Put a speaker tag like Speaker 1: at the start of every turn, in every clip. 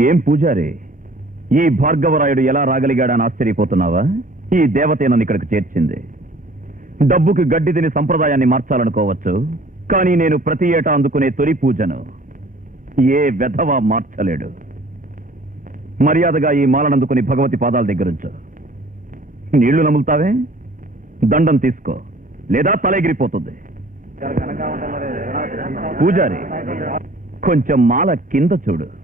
Speaker 1: ఏం పూజారి? ఈ భార్గవరాయుడు ఎలా రాగలిగాడని ఆశ్చర్యపోతున్నావా? ఈ దేవతే నన్ను ఇక్కడికి చేర్చింది. డబ్బుకి గడ్డి తిని సంప్రదాయాన్ని మార్చాలనుకోవచ్చు కానీ నేను ప్రతి ఏటా అందుకునే తొలి పూజను ఏ వెధవా మార్చలేడు. మర్యాదగా ఈ మాలనందుకుని భగవతి పాదాల దగ్గరుంచు నీళ్ళు నములుతావే? దండం తీసుకో. లేదా తలెగిరిపోతుంది. పూజారి కొంచెం మాల కింద చూడు.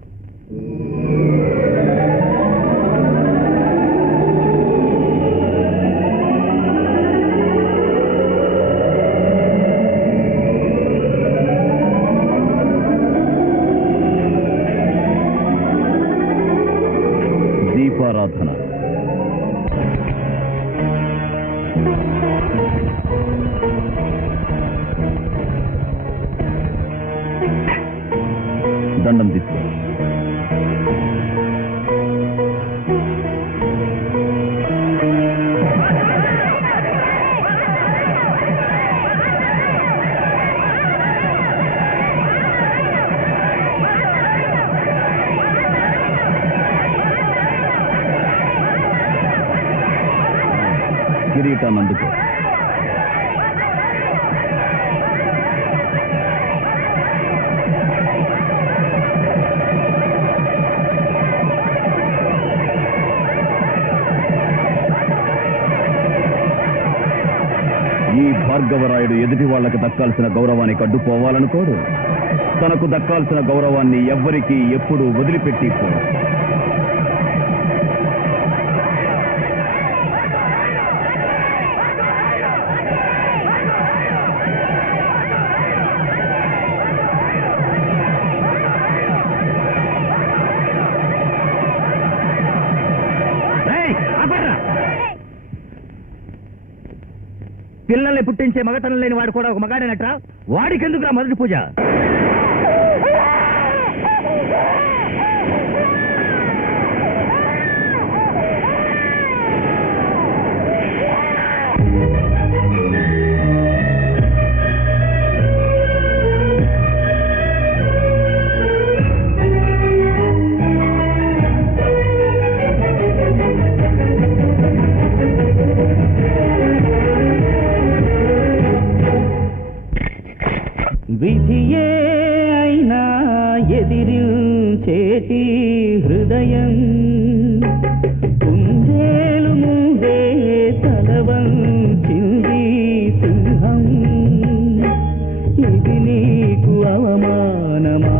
Speaker 1: దీపారాధన. దండం తీసుకో. భార్గవరాయుడు ఎదుటి వాళ్ళకి దక్కాల్సిన గౌరవానికి అడ్డుపోవాలనుకోడు తనకు దక్కాల్సిన గౌరవాన్ని ఎవ్వరికీ ఎప్పుడూ వదిలిపెట్టి
Speaker 2: పిల్లల్ని పుట్టించే మగతనం లేని వాడు కూడా ఒక మగాడనట్రా? వాడికెందుకు ఆ మొదటి పూజ? చేతి హృదయం. కుందేలు ముందే తలవంచింది సింహం. ఇది నీకు అవమానమా?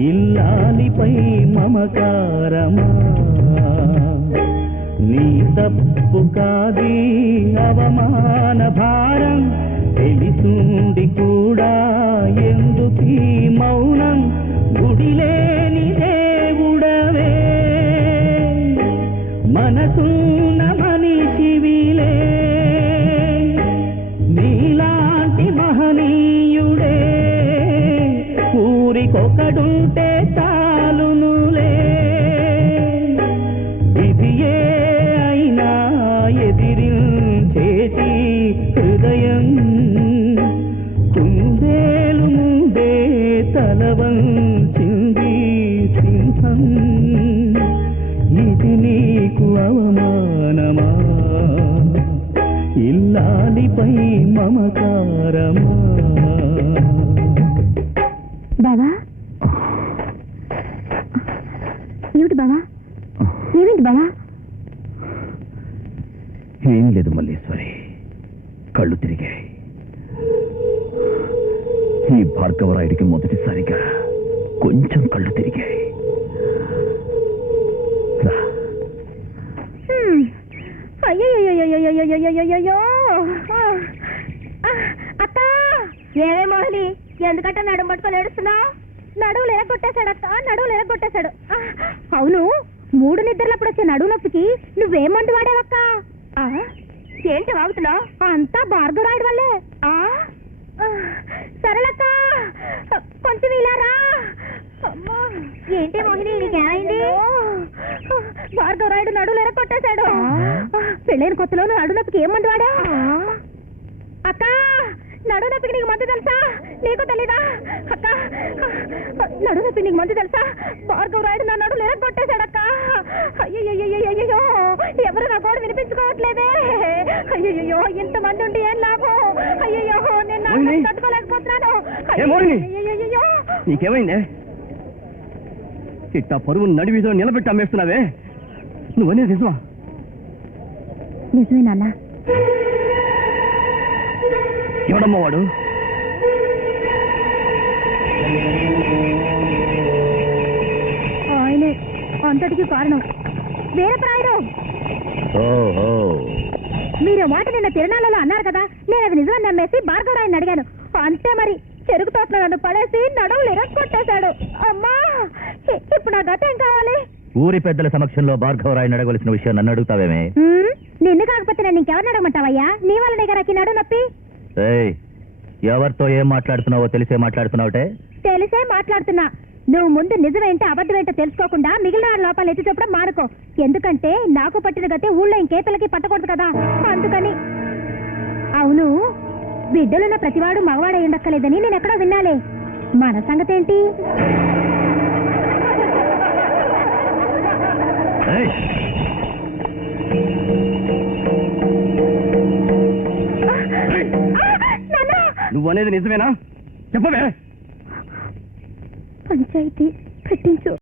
Speaker 2: ఇల్లాలిపై మమకారమా? నీ తప్పు కాది అవమాన భారం. తెలిసుండి ఊరికొకడుంటే చాలునులే విధియే అయినా ఎదిరించేటి హృదయం. కుందేలు ముందే తలవంచింది సింహం. ఇది నీకు అవమానమా? ఇల్లాలిపై మమకారమా?
Speaker 1: ఏం లేదు మల్లేశ్వరి. కళ్ళు తిరిగాయి. ఈ భార్గవరాయుడికి మొదటిసారిగా కొంచెం కళ్ళు తిరిగాయి.
Speaker 3: ఏమే మోహిని ఎందుకంటే నడుము పట్టుకొని ఏడుస్తున్నావు నడువులు ఎరగొట్టేశాడు అత్త నడువులు ఎరగొట్టేశాడు అవును మూడు నిద్రలప్పుడు వచ్చే నడువు నొప్పికి నువ్వేం మందు వాడావక్క ఏంటి వాగుతున్నావు? అంతా భార్గవరాయుడు వల్లే. సరళక్క కొంచెం ఇలారా ఏంటి మోహిని నీకేమైంది? భార్గవరాయుడు నడువులు ఎరగొట్టేశాడు పెళ్ళైన కొత్తలో నడు నొప్పికి ఏం మందు వాడా అక్క నడు నొప్పికి నీకు మందు తెలుసా? నీకు తెలీదా? అక్క నడు నొప్పి నీకు మందు తెలుసా? భార్గవ్ రాయుడు నా అయ్యయ్యో ఇంత మంది ఉండి ఏం లాభం? అయ్యయ్యో నేను
Speaker 4: మోహిని?
Speaker 3: తట్టుకోలేకపోతున్నాను.
Speaker 4: ఏ మోహిని?
Speaker 3: అయ్యయ్యో.
Speaker 4: నీకేమైందే? ఇట్టా పరువు నడివీధిలో నిలబెట్టి అమ్మేస్తున్నావే? నువ్వనేది నిజమా?
Speaker 3: నిజమే నాన్న.
Speaker 4: ఎవడమ్మా వాడు?
Speaker 3: ఆయనే అంతటికి కారణం. వీరప్రాయుడు
Speaker 5: ఓహో.
Speaker 3: మీరు మాట నిన్న తిరణాలలో అన్నారు కదా నేను అది నిజమని నమ్మేసి భార్గవరాయని అడిగాను. అంతే మరి చెరుకు తోటలో నన్ను పడేసి నడువులు ఇరక్కొట్టేశాడు అమ్మా ఇప్పుడు నా గత ఏం కావాలి?
Speaker 5: ఊరి పెద్దల సమక్షంలో భార్గవరాయని అడగవలసిన విషయం నన్ను అడుగుతావేమే?
Speaker 3: నిన్ను కాకపోతే నన్ను ఇంకెవరిని అడగమంటావయ్యా? నీ వల్లనే కదా నడువు నొప్పి.
Speaker 5: ఎవరితో ఏం మాట్లాడుతున్నావో తెలిసే మాట్లాడుతున్నావుటే?
Speaker 3: తెలిసే మాట్లాడుతున్నా. నువ్వు ముందు నిజమేంటో అబద్ధమేంటో తెలుసుకోకుండా మిగిలిన లోపాలు ఎత్తి చెప్పడం మానుకో. ఎందుకంటే నాకు పట్టిన గతే ఊళ్ళో ఇంకే పిల్లకి పట్టకూడదు కదా. అందుకని అవును బిడ్డలున్న ప్రతివాడు మగవాడై ఉండక్కలేదని నేను ఎక్కడో విన్నాలే. మన సంగతి ఏంటి!
Speaker 4: నువ్వనేది నిజమేనా? చెప్పవే.
Speaker 3: పంచాయతీ పెట్టించు.